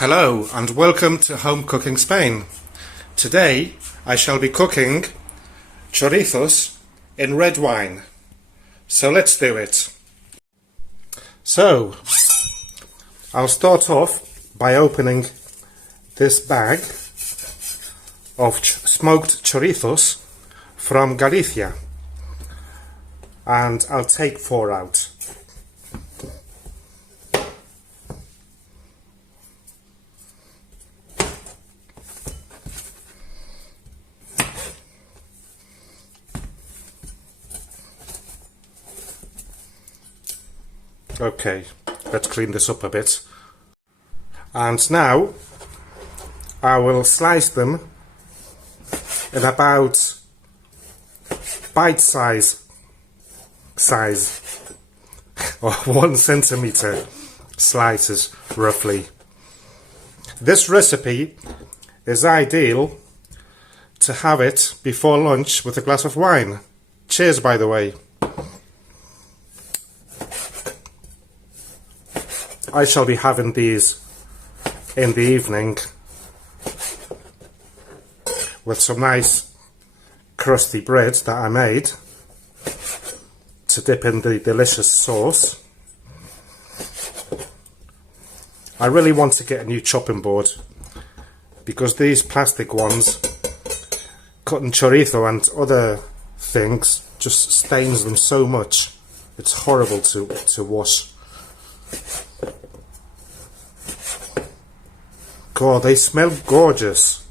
Hello and welcome to Home Cooking Spain. Today I shall be cooking chorizos in red wine. So let's do it. So I'll start off by opening this bag of smoked chorizos from Galicia, and I'll take 4 out. Okay, let's clean this up a bit. And now I will slice them in about bite-size or 1 centimeter slices roughly. This recipe is ideal to have it before lunch with a glass of wine. Cheers, by the way. I shall be having these in the evening with some nice crusty bread that I made to dip in the delicious sauce. I really want to get a new chopping board because these plastic ones, cutting chorizo and other things, just stains them so much. It's horrible to wash. God, they smell gorgeous.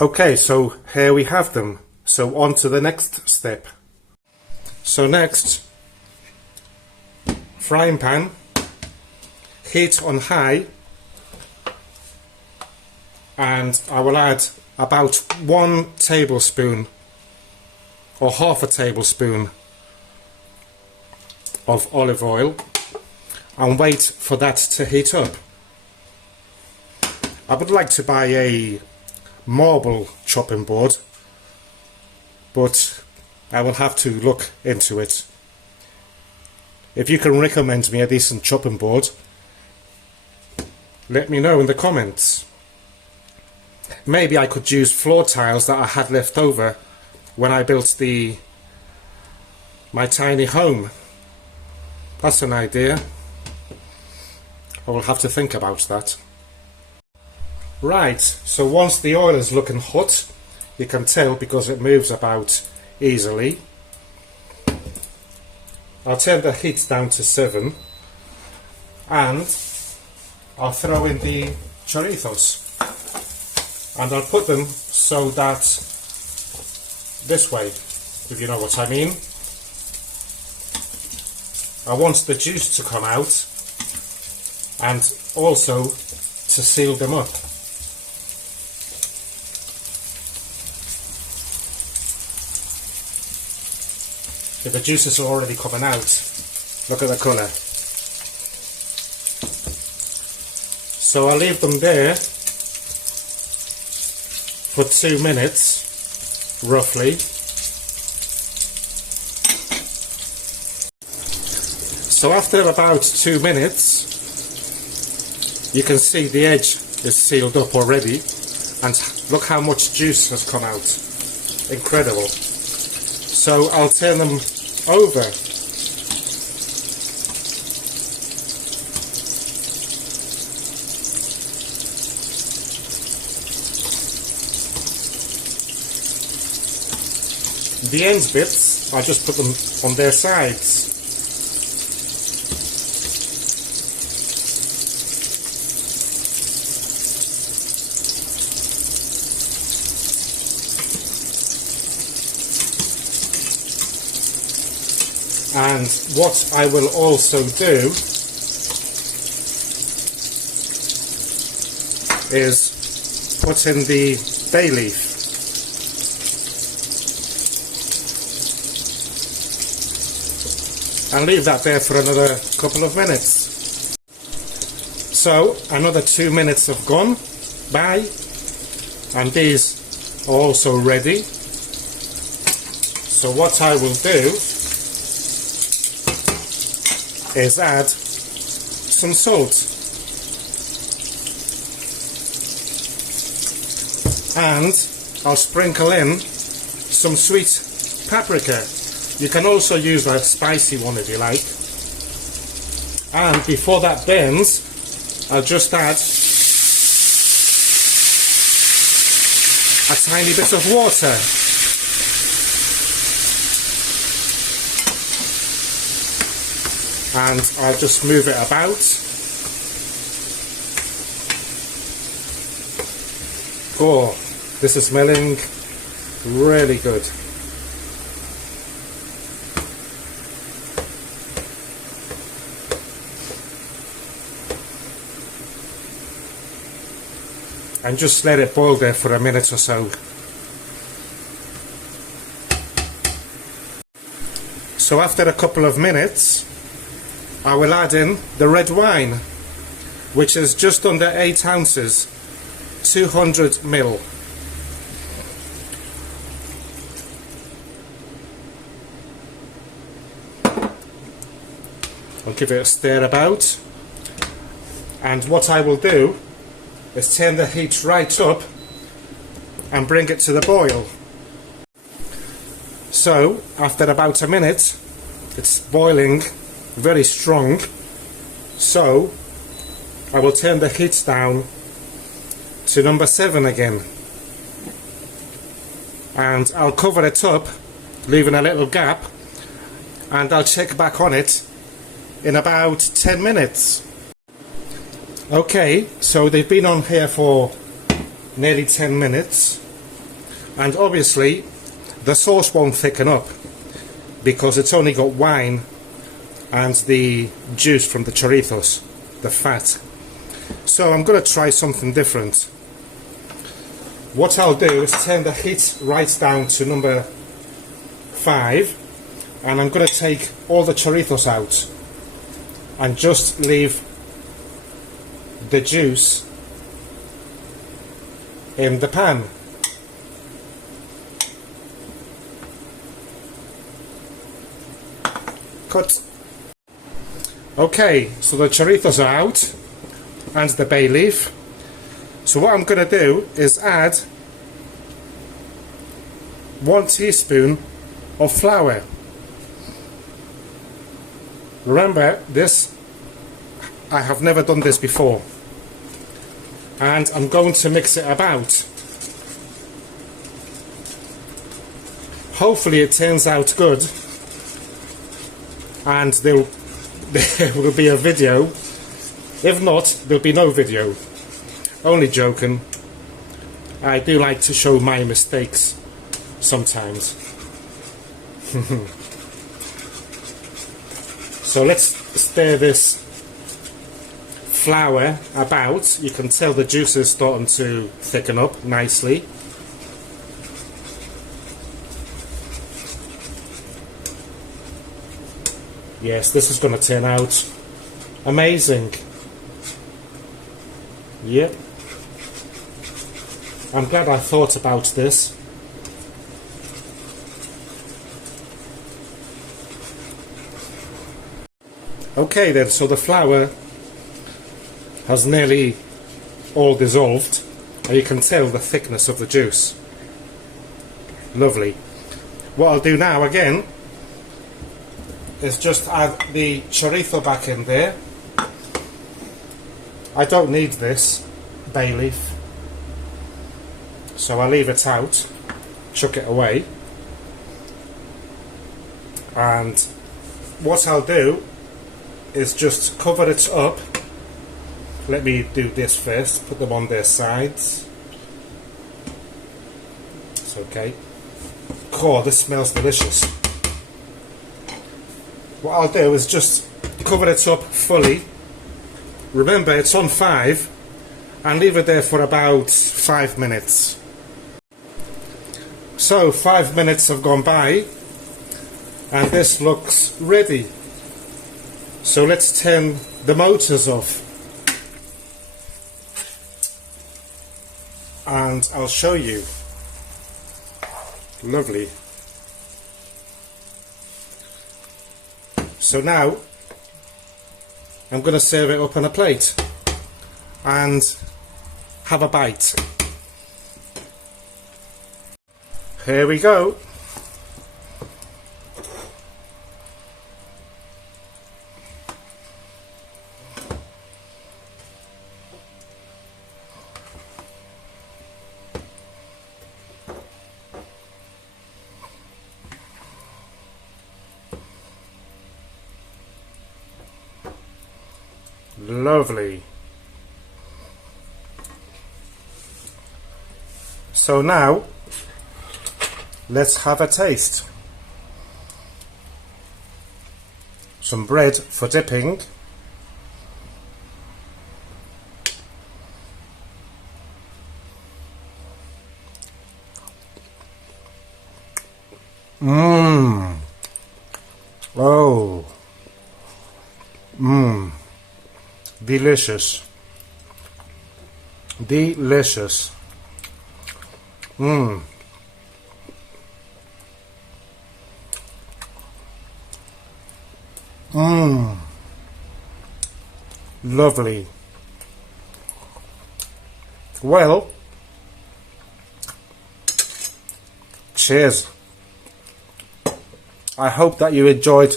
Okay, so here we have them. So on to the next step. So next, frying pan, heat on high, and I will add about 1 tablespoon or half a tablespoon of olive oil, and wait for that to heat up. I would like to buy a marble chopping board, but I will have to look into it. If you can recommend me a decent chopping board, let me know in the comments. Maybe I could use floor tiles that I had left over when I built my tiny home. That's an idea. I will have to think about that. Right, so once the oil is looking hot, you can tell because it moves about easily. I'll turn the heat down to 7 and I'll throw in the chorizos, and I'll put them so that this way, if you know what I mean. I want the juice to come out and also to seal them up. If the juices are already coming out, look at the colour. So I'll leave them there for 2 minutes, roughly. So after about 2 minutes, you can see the edge is sealed up already, and look how much juice has come out. Incredible. So I'll turn them over. The ends bits, I just put them on their sides. And what I will also do is put in the bay leaf. And leave that there for another couple of minutes. So another 2 minutes have gone by, and these are also ready. So what I will do is add some salt. And I'll sprinkle in some sweet paprika. You can also use a spicy one if you like. And before that burns, I'll just add a tiny bit of water. And I'll just move it about. Oh, this is smelling really good. And just let it boil there for a minute or so. So after a couple of minutes, I will add in the red wine, which is just under 8 ounces, 200 ml. I'll give it a stir about, and what I will do is turn the heat right up and bring it to the boil. So after about a minute, it's boiling very strong, so I will turn the heat down to number 7 again, and I'll cover it up, leaving a little gap, and I'll check back on it in about 10 minutes. Okay, so they've been on here for nearly 10 minutes, and obviously the sauce won't thicken up because it's only got wine and the juice from the chorizos, the fat. So I'm going to try something different. What I'll do is turn the heat right down to number 5, and I'm going to take all the chorizos out and just leave the juice in the pan. Cut. Okay, so the chorizos are out and the bay leaf. So what I'm going to do is add 1 teaspoon of flour. Remember, this, I have never done this before, and I'm going to mix it about. Hopefully it turns out good, and there will be a video. If not, there'll be no video. Only joking. I do like to show my mistakes sometimes. So let's stir this flour about. You can tell the juice is starting to thicken up nicely. Yes, this is going to turn out amazing. Yep. I'm glad I thought about this. Okay then, so the flour has nearly all dissolved, and you can tell the thickness of the juice. Lovely. What I'll do now again is just add the chorizo back in there. I don't need this bay leaf, so I'll leave it out, chuck it away. And what I'll do is just cover it up. Let me do this first, put them on their sides. It's okay. Oh, this smells delicious. What I'll do is just cover it up fully. Remember, it's on 5, and leave it there for about 5 minutes. So 5 minutes have gone by, and this looks ready. So let's turn the motors off, and I'll show you. Lovely. So now I'm going to serve it up on a plate and have a bite. Here we go. Lovely. So now let's have a taste. Some bread for dipping. Mmm. Oh. Mmm. Delicious. Delicious. Mmm. Mmm. Lovely. Well, cheers. I hope that you enjoyed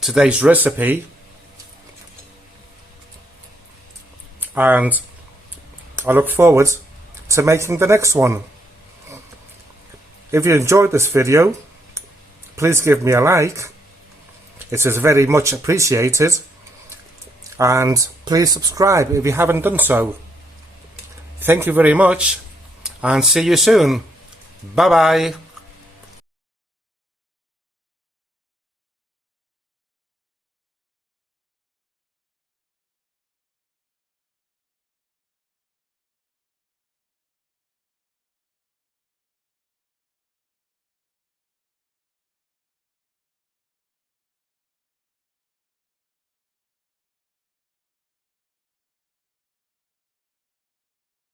today's recipe, and I look forward to making the next one. If you enjoyed this video, please give me a like. It is very much appreciated, and please subscribe if you haven't done so. Thank you very much, and see you soon. Bye bye.